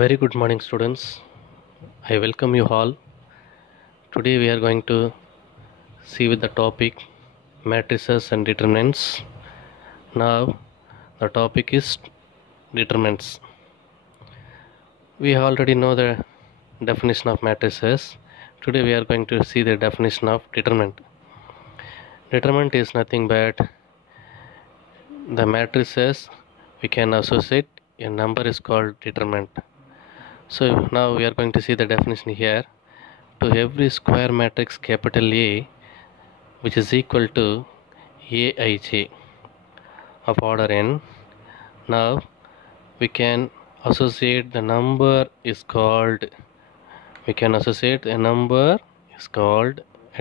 Very good morning, students. I welcome you all. Today we are going to see with the topic matrices and determinants. Now the topic is determinants. We already know the definition of matrices. Today we are going to see the definition of determinant. Determinant is nothing but the matrices we can associate a number is called determinant. So now we are going to see the definition here. To every square matrix capital A which is equal to Aij of order n. Now we can associate the number is called a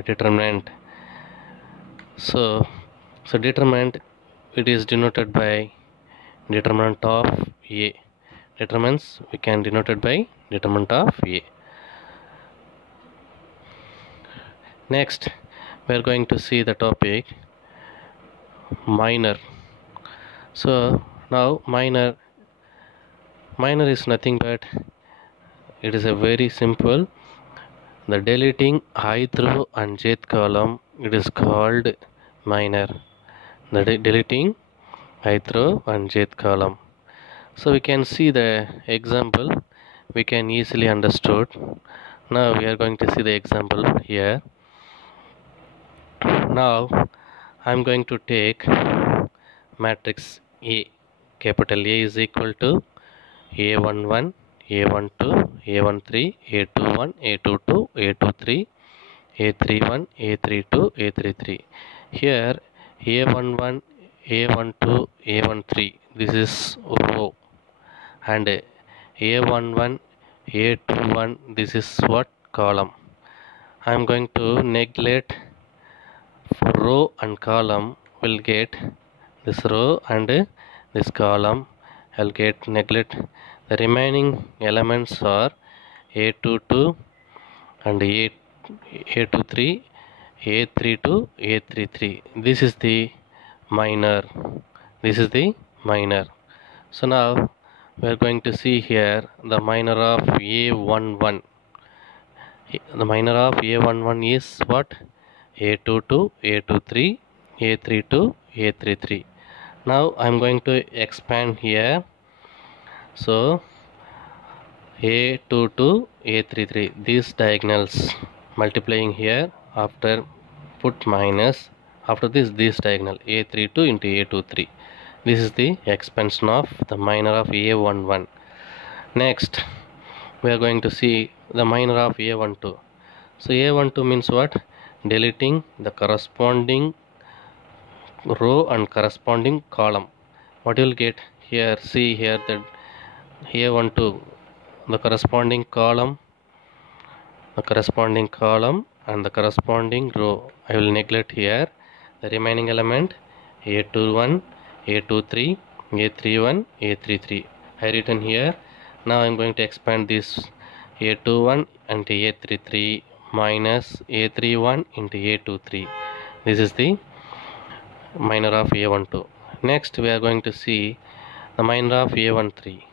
determinant. So determinant, it is denoted by determinant of A. Determinants we can denote it by determinant of A. Next we are going to see the topic minor. So now minor is nothing but it is a very simple, the deleting ith row and jth column, it is called minor. The deleting ith row and jth column. So we can see the example, we can easily understood. Now we are going to see the example here. Now I am going to take matrix A. Capital A is equal to A11, A12, A13, A21, A22, A23, A31, A32, A33. Here A11, A12, A13, this is row, and A11, A21, this is what, column. I am going to neglect row and column, will get this row and this column. I'll get neglect. The remaining elements are A22 and A23, A32, A33. This is the minor. So now we are going to see here the minor of A11. The minor of A11 is what? A22, A23, A32, A33. Now I am going to expand here. So A22, A33, these diagonals multiplying here, after put minus, after this diagonal A32 into A23. This is the expansion of the minor of A11. Next we are going to see the minor of A12. So A12 means what? Deleting the corresponding row and corresponding column. What you will get here, see here that A12, the corresponding column and the corresponding row I will neglect here. The remaining element A21, A23, A31, A33 I written here. Now I am going to expand this A21 into A33 minus A31 into A23. This is the minor of A12. Next we are going to see the minor of A13.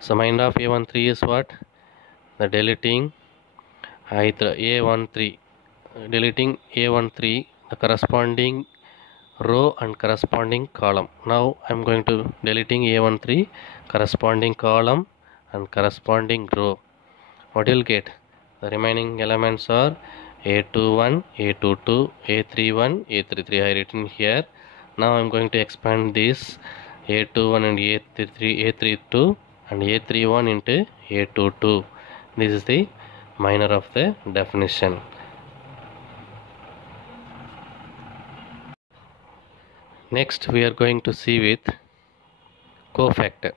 So minor of A13 is what? The deleting A13, deleting A13, the corresponding row and corresponding column. Now I am going to deleting A13, corresponding column and corresponding row. What you will get? The remaining elements are A21, A22, A31, A33 I written here. Now I am going to expand this A21 and A32 and A31 into A22. This is the minor of the definition. Next we are going to see with cofactor.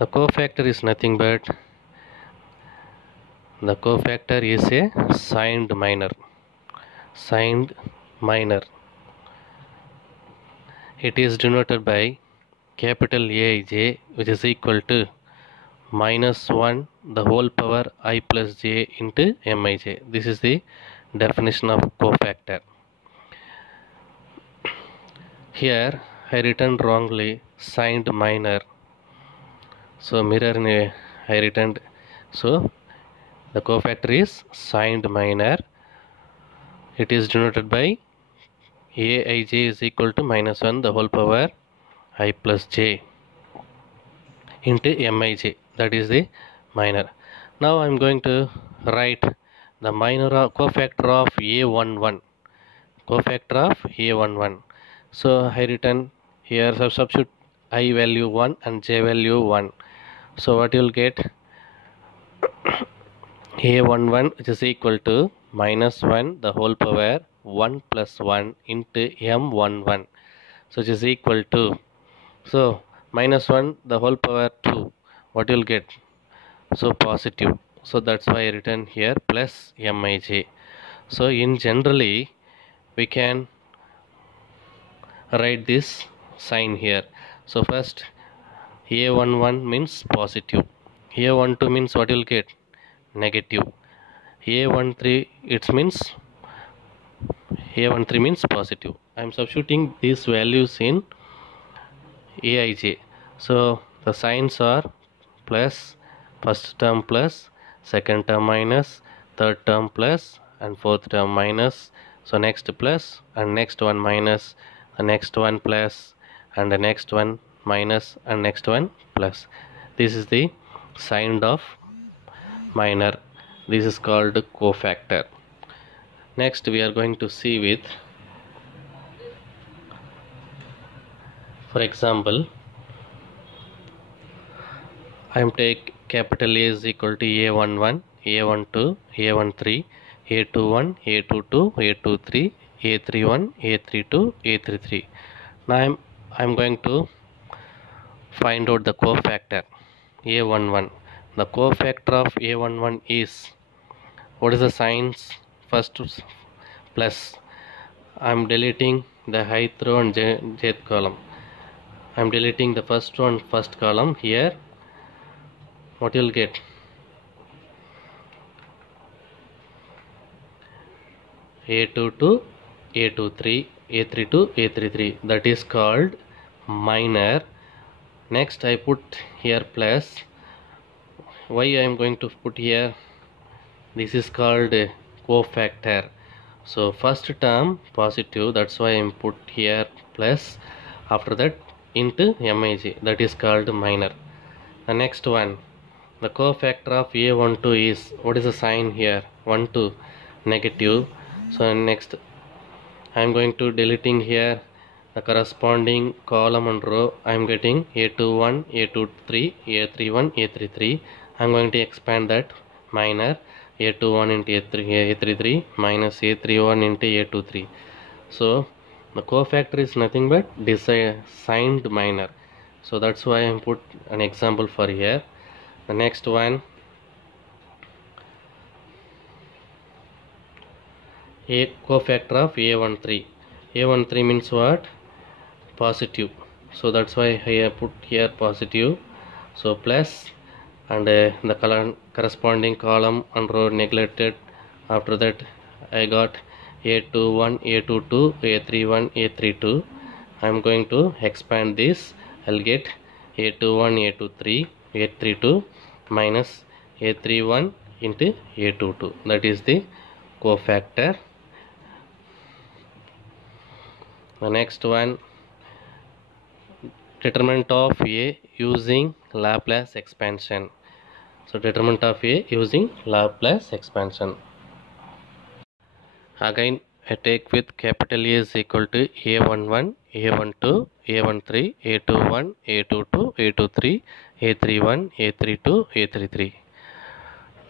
The cofactor is nothing but the cofactor is a signed minor. It is denoted by capital Aij, which is equal to minus 1 the whole power I plus j into mij. This is the definition of cofactor. Here I written wrongly signed minor. So mirror I returned. So the cofactor is signed minor. It is denoted by aij is equal to minus 1 the whole power I plus j into mij. That is the minor. Now I am going to write the minor cofactor of a11. Cofactor of a11. So I written here, substitute I value 1 and j value 1. So what you will get, a11 which is equal to minus 1 the whole power 1 plus 1 into m11. So which is equal to, so minus 1 the whole power 2, what you will get, so positive. So that's why I written here plus mij. So in generally we can write this sign here. So first a11 means positive, a12 means what you will get, negative, a13 it means a13 means positive. I am substituting these values in aij. So the signs are plus, first term plus, second term minus, third term plus, and fourth term minus. So next plus, and next one minus, the next one plus, and the next one minus, and next one plus. This is the sign of minor. This is called cofactor. Next we are going to see with, for example, I am take capital A is equal to a11, a12, a13, a21, a22, a23, a31, a32, a33. Now I am going to find out the cofactor a11. The cofactor of a11 is, what is the signs? First plus. I am deleting the ith row and jth column. I am deleting the first row and first column. Here what you will get, a22, a23, a32, a33, that is called minor. Next I put here plus. Why I am going to put here, this is called cofactor. So first term positive, that's why I am put here plus, after that into mij, that is called minor. The next one, the cofactor of a12 is, what is the sign here, 1 2, negative. So next I am going to deleting here the corresponding column and row. I am getting a21, a23, a31, a33. I am going to expand that minor, a21 into a33 minus a31 into a23. So the cofactor is nothing but signed minor. So that's why I put an example for here. The next one, a cofactor of a13. a13 means what, positive. So that's why I put here positive. So plus, and the corresponding column and row neglected. After that I got a21, a22, a31, a32. I am going to expand this. I'll get a21, a23, a32 minus a31 into a22. That is the cofactor. The next one, determinant of A using Laplace expansion. So determinant of A using Laplace expansion. Again I take with capital A is equal to a11, a12, a13, a21, a22, a23, a31, a32, a33.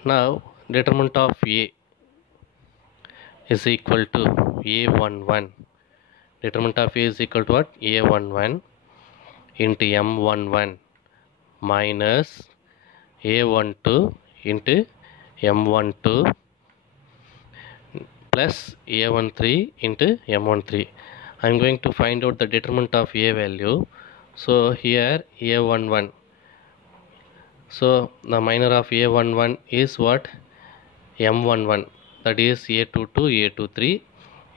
Now determinant of A is equal to a11. Determinant of A is equal to what, a11 into m11 minus a12 into m12 plus a13 into m13. I am going to find out the determinant of A value. So here a11, so the minor of a11 is what, m11, that is a22, a23,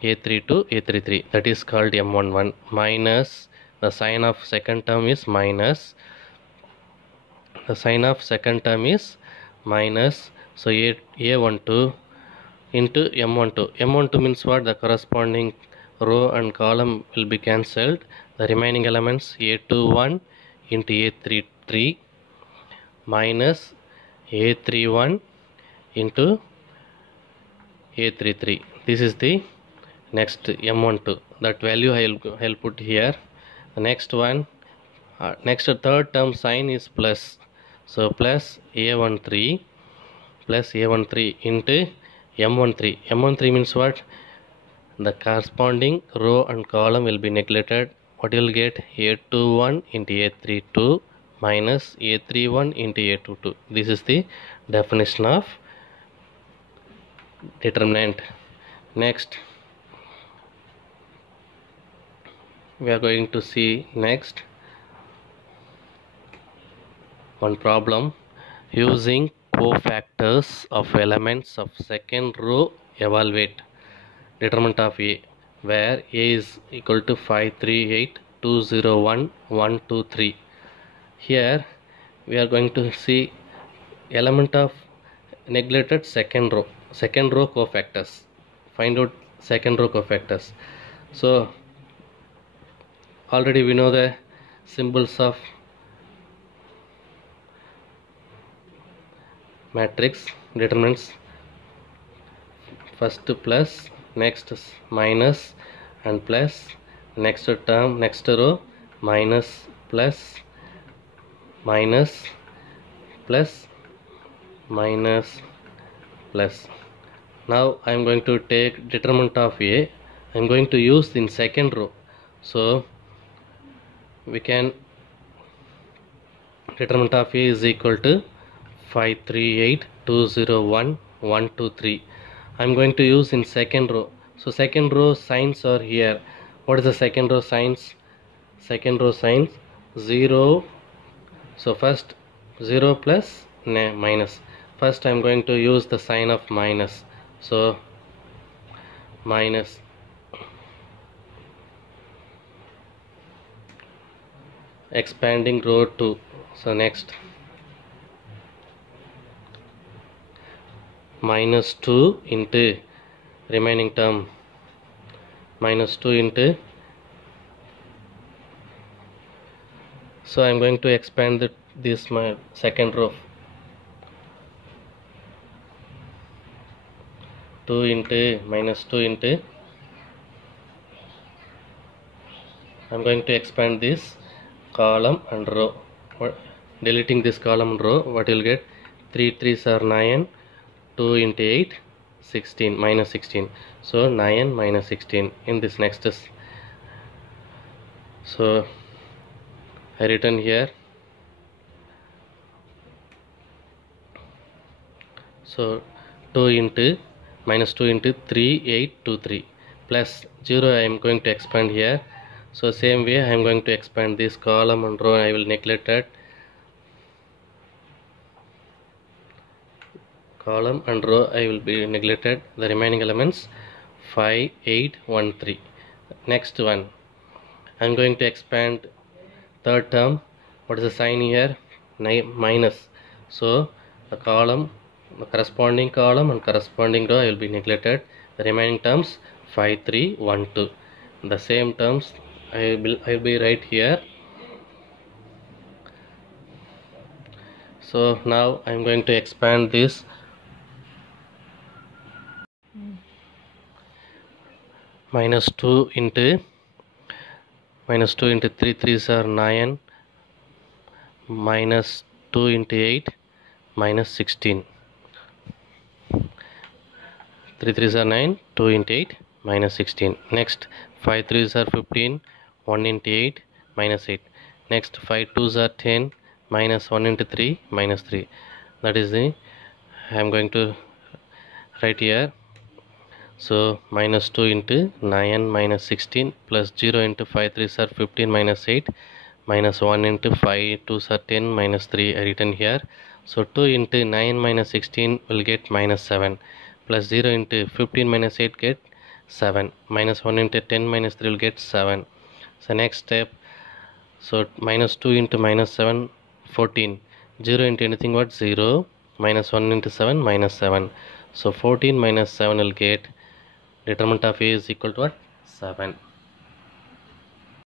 a32, a33, that is called m11, minus the sign of second term is minus. the sign of second term is minus. So A12 into M12. M12 means what? The corresponding row and column will be cancelled. The remaining elements A21 into A33 minus A31 into A33. This is the next M12. That value I'll put here. The next one, next third term sign is plus. So plus A13 plus A13 into M13. M13 means what? The corresponding row and column will be neglected. What you will get? A21 into A32 minus A31 into A22. This is the definition of determinant. Next, we are going to see next one problem using cofactors of elements of second row. Evaluate determinant of A, where A is equal to 5, 3, 8, 2, 0, 1, 1, 2, 3. Here we are going to see element of neglected second row cofactors. Find out second row cofactors. So already we know the symbols of matrix determinants. First plus, next minus and plus, next term, next row minus plus minus plus minus plus. Now I am going to take determinant of A. I am going to use in second row. So we can determinant of A is equal to 5, 3, 8, 2, 0, 1, 1, 2, 3. I am going to use in second row. So second row signs are here. What is the second row signs? Second row signs 0. So first 0 plus minus. First I am going to use the sign of minus. So minus. Expanding row 2. So next minus 2 into remaining term, minus 2 into, so I am going to expand this my second row, 2 into minus 2 into, I am going to expand this column and row. Deleting this column and row, what you will get? 3 3s are 9, 2 into 8, 16, minus 16. So 9 minus 16 in this next is. So I written here. So 2 into minus 2 into 3, 8, 2, 3 plus 0 I am going to expand here. So same way I am going to expand this column and row. I will neglect it. Column and row I will be neglected. The remaining elements 5, 8, 1, 3. Next one I am going to expand third term. What is the sign here? Minus. So the column, the corresponding column and corresponding row I will be neglected. The remaining terms 5, 3, 1, 2. The same terms I will be right here. So now I am going to expand this. Minus 2 into 3 3s are 9, minus 2 into 8, minus 16. 3 3s are 9, 2 into 8, minus 16. Next 5 3s are 15, 1 into 8, minus 8. Next 5 2s are 10, minus 1 into 3, minus 3. That is the I am going to write here. So minus 2 into 9 minus 16 plus 0 into 5 3s are 15 minus 8 minus 1 into 5 2s are 10 minus 3 I written here. So 2 into 9 minus 16 will get minus 7 plus 0 into 15 minus 8 get 7 minus 1 into 10 minus 3 will get 7. So next step, so minus 2 into minus 7 14, 0 into anything what? 0. Minus 1 into 7, minus 7. So 14 minus 7 will get determinant of A is equal to what? 7.